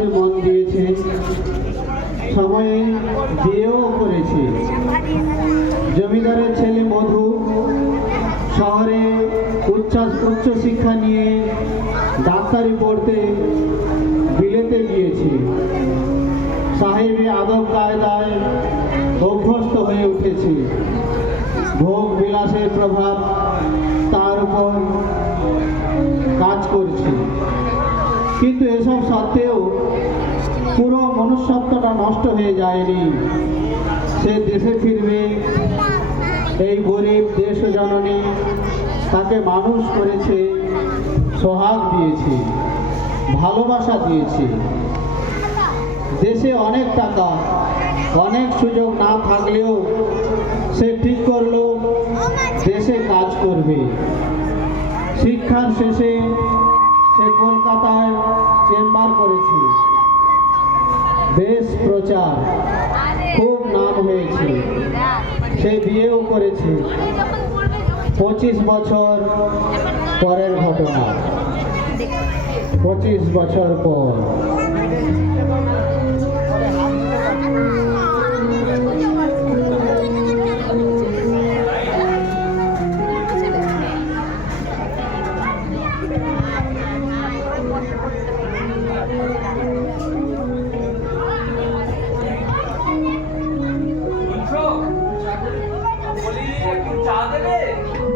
ক্লাসে মন দিয়েছে, সময়ে বিয়েও করেছে। জমিদারের ছেলে মধু শহরে উচ্চ শিক্ষা নিয়ে ডাক্তারি পড়তে বিলেতে গিয়েছে। সাহেবী আদব কায়দায় অভ্যস্ত হয়ে উঠেছে। ভোগ বিলাসের প্রভাব তার উপর কাজ করছে, কিন্তু এসব সত্ত্বেও পুরো মনুষ্যত্বটা নষ্ট হয়ে যায়নি। সে দেশে ফিরবে। এই গরিব দেশ জননী তাকে মানুষ করেছে, সোহাগ দিয়েছে, ভালোবাসা দিয়েছে। দেশে অনেক টাকা, অনেক সুযোগ না থাকলেও সে ঠিক করলো দেশে কাজ করবে। শিক্ষার শেষে সে কলকাতায় চেম্বার করেছে। বেশ প্রচার, খুব নাম হয়েছে। সে বিয়েও করেছে। 25 বছর পরের ঘটনা। 25 বছর পর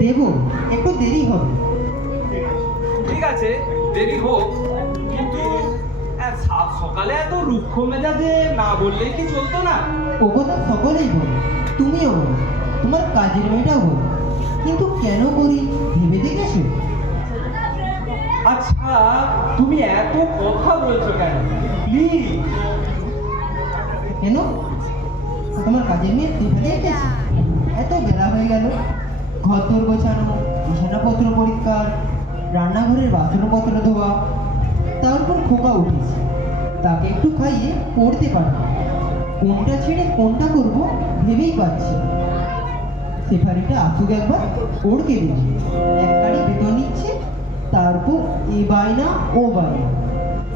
দেব, একটু দেরি হবে। ঠিক আছে, দেরি হোক, কিন্তু সাত সকালে এত রুক্ষ মেজাজে না বললেই কি চলতো না? ও কথা সকলেই বলো, তুমিও বলো, তোমার কাজের মেয়েটাও বলো, কিন্তু কেন করি ভেবে দেখেছো? আচ্ছা, তুমি এত কথা বলছো কেন? প্লিজ। কেন? তোমার কাজের মেয়ে তুই এসেছে? এত বেলা হয়ে গেল, ঘর দোর গোছানো, বিছানাপত্র পরিষ্কার, রান্নাঘরের বাসনপত্র ধোয়া, তার উপর খোকা উঠেছে, তাকে একটু খাইয়ে পড়তে পারবো। কোনটা ছেড়ে কোনটা করবো ভেবেই পাচ্ছি। সেফারিটা আসুক একবার, ওর কেটে এক গাড়ি বেতন নিচ্ছে, তারপর এ বায়না ও বায়না,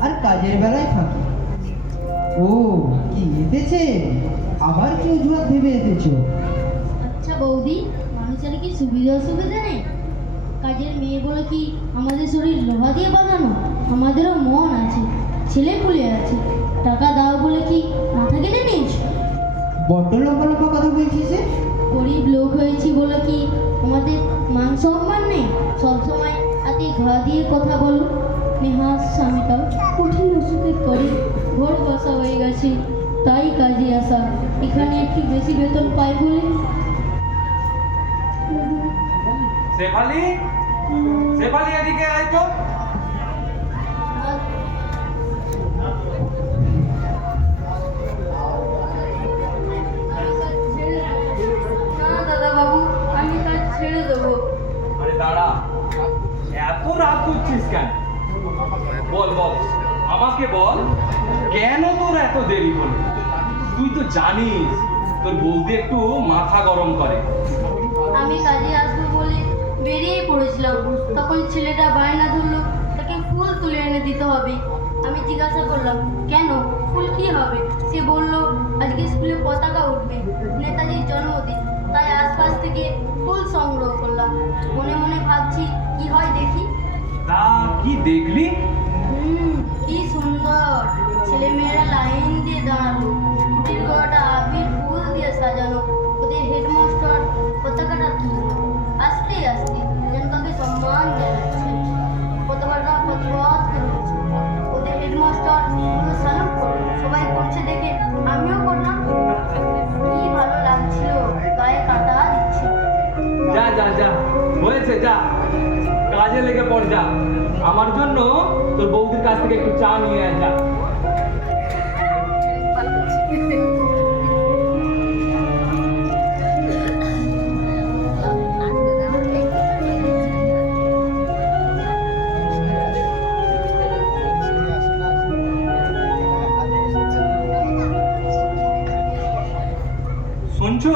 আর কাজের বেলায় ফাঁকি। ও কি এসেছে? আবার কি অজুহাত ভেবে এসেছো? আচ্ছা বৌদি, মানুষের কি সুবিধা অসুবিধা নেই? কাজের মেয়ে বলে কি আমাদের শরীর লোহা দিয়ে বাঁধানো? আমাদেরও মন আছে, ছেলে পুলে আছে। টাকা দাও বলে কি মাথা কেটে নিয়েছো? বড্ড লম্বা লম্বা কথা বলছিস যে? গরিব লোক হয়েছি বলে কি আমাদের মান সম্মান নেই? সবসময় এত ঘা দিয়ে কথা বলো। নেহার স্বামীটাও কঠিন অসুখে করে ঘর বসা হয়ে গেছে, তাই কাজে আসা। এখানে একটু বেশি বেতন পাই বলে। শেফালি, শেফালি এদিকে আয় তো। না দাদা বাবু, আমি কাজ ছেড়ে দেবো। আরে দাঁড়া, এত রাগ করছিস কেন? বল বল, আমাকে বল, কেন তোর এত দেরি হলো? তুই তো জানিস তোর বৌদি একটু মাথা গরম করে। আমি কাজে আসবো বলে বেরিয়ে পড়েছিলাম, তখন ছেলেটা বায়না ধরলো তাকে ফুল তুলে এনে দিতে হবে। আমি জিজ্ঞাসা করলাম, কেন, ফুল কি হবে? সে বলল, আজকে স্কুলে পতাকা উঠবে, নেতাজির জন্মদিন, তাই আশপাশ থেকে ফুল সংগ্রহ করলাম। মনে মনে ভাবছি কি হয় দেখি। তা কি দেখলি? কি সুন্দর! ছেলেমেয়েরা লাইন দিয়ে দাঁড়ালো, কুটির ঘরটা আবির ফুল দিয়ে সাজানো। ওদের হেডমাস্টার পতাকাটা তুললো আস্তে আস্তে, যেন তাকে সম্মান জানাচ্ছে। পতাকাটা পথপথ করে উঠছে। ওদের হেডমাস্টার পুরো সালুট করলো। সবাই করছে দেখে আমিও করলাম। কি ভালো লাগছিল, গায়ে কাঁটা দিচ্ছে। যা যা যা, হয়েছে, যা কাজে লেগে পড়। যা, আমার জন্য তোর বৌদির কাছ থেকে একটু চা নিয়ে আয়। যা। শুনছো?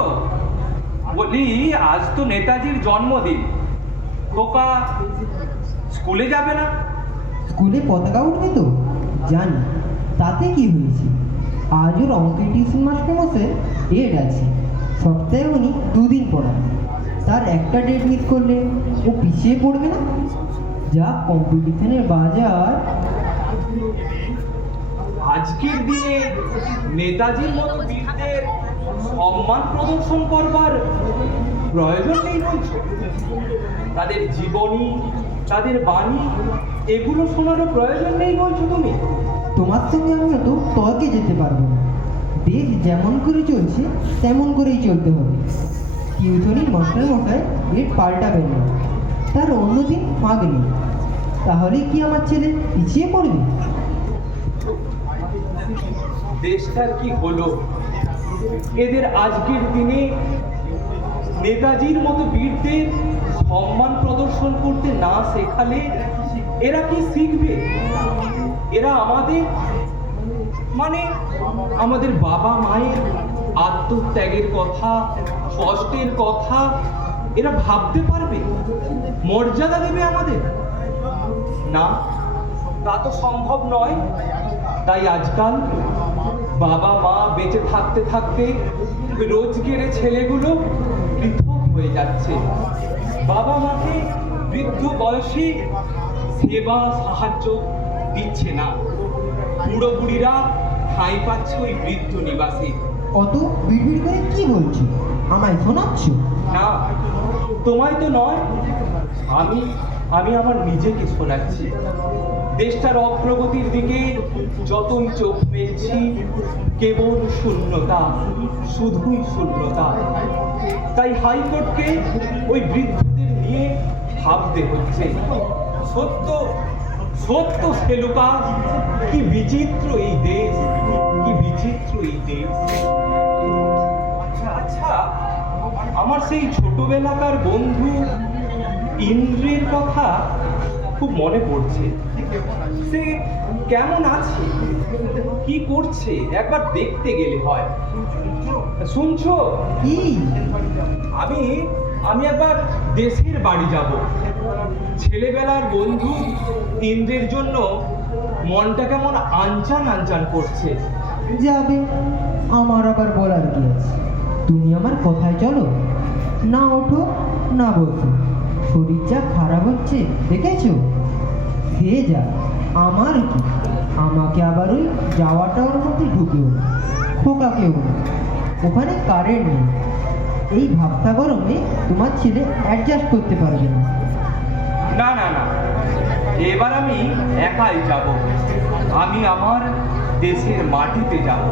বলি, আজ তো নেতাজির জন্মদিন, খোকা স্কুলে যাবে না? স্কুলে পতাকা উঠবে তো? জানি, তাতে কি হয়েছে? আজ ওর অঙ্কের টিউশন মাস্টার মশাই ডেট আছে, সপ্তাহে উনি 2 দিন পড়ান। তার একটা ডেট মিস করলে ও পিছিয়ে পড়বে না? যা কম্পিটিশনের বাজার। আজকের দিনে নেতাজির মতো বীরদের সম্মান প্রদর্শন করবার প্রয়োজন নেই বলছো? তাদের জীবনী, তাদের বাণী, এগুলো শোনারও প্রয়োজন নেই বলছো তুমি? তোমার সঙ্গে আমি তো তর্কে যেতে পারবো না। দেশ যেমন করে চলছে তেমন করেই চলতে হবে। টিউশনির মাস্টার মশাই রেট পাল্টাবেন না, তার অন্যদিন ফাঁক নেই। তাহলে কি আমার ছেলে পিছিয়ে পড়বে? দেশটার কি হলো? এদের আজকের দিনে নেতাজির মতো বীরদের সম্মান প্রদর্শন করতে না শেখালে এরা কি শিখবে? এরা আমাদের আমাদের বাবা মায়ের আত্মত্যাগের কথা, কষ্টের কথা এরা ভাবতে পারবে? মর্যাদা দেবে আমাদের? না, তা তো সম্ভব নয়। তাই আজকাল বাবা মা বেঁচে থাকতে থাকতে রোজগেরে ছেলেগুলো পৃথক হয়ে যাচ্ছে। বাবা মাকে বৃদ্ধ বয়সে সেবা সাহায্য দিচ্ছে না। বুড়ো বুড়িরা ঠাঁই পাচ্ছে ওই বৃদ্ধ নিবাসে। অত বিড়বিড় করে কি বলছো? আমায় শোনাচ্ছ? না, তোমায় তো নয়, আমি আমার নিজেকে শোনাচ্ছি। দেশটার অগ্রগতির দিকে যতই চোখ মেলছি, কেবল শূন্যতা, শুধুই শূন্যতা। তাই হাইকোর্টকে ওই বৃদ্ধদের নিয়ে ভাবতে হচ্ছে। সত্য সত্য সেলুকা, কি বিচিত্র এই দেশ, কি বিচিত্র এই দেশ। আচ্ছা, আমার সেই ছোটবেলাকার বন্ধু ইন্দ্রের কথা খুব মনে পড়ছে। সে কেমন আছে, কি করছে, একবার দেখতে গেলে হয়। শুনছো? কি? আমি একবার দেশের বাড়ি যাব। ছেলেবেলার বন্ধু ইন্দ্রের জন্য মনটা কেমন আনচান আনচান করছে। যাবে, আমার আবার বলার কি আছে? তুমি আমার কথায় চলো, না ওঠো না বসো। শরীর যা খারাপ হচ্ছে দেখেছো? সে যা, আমার কি? আমাকে আবার ওই যাওয়াটার মধ্যে ঢুকেও না, খোকাকেও না। ওখানে কারেন্ট নেই। এই ভাবটা গরমে তোমার ছেলে অ্যাডজাস্ট করতে পারবে না। না না না, এবার আমি একাই যাব। আমি আমার দেশের মাটিতে যাব।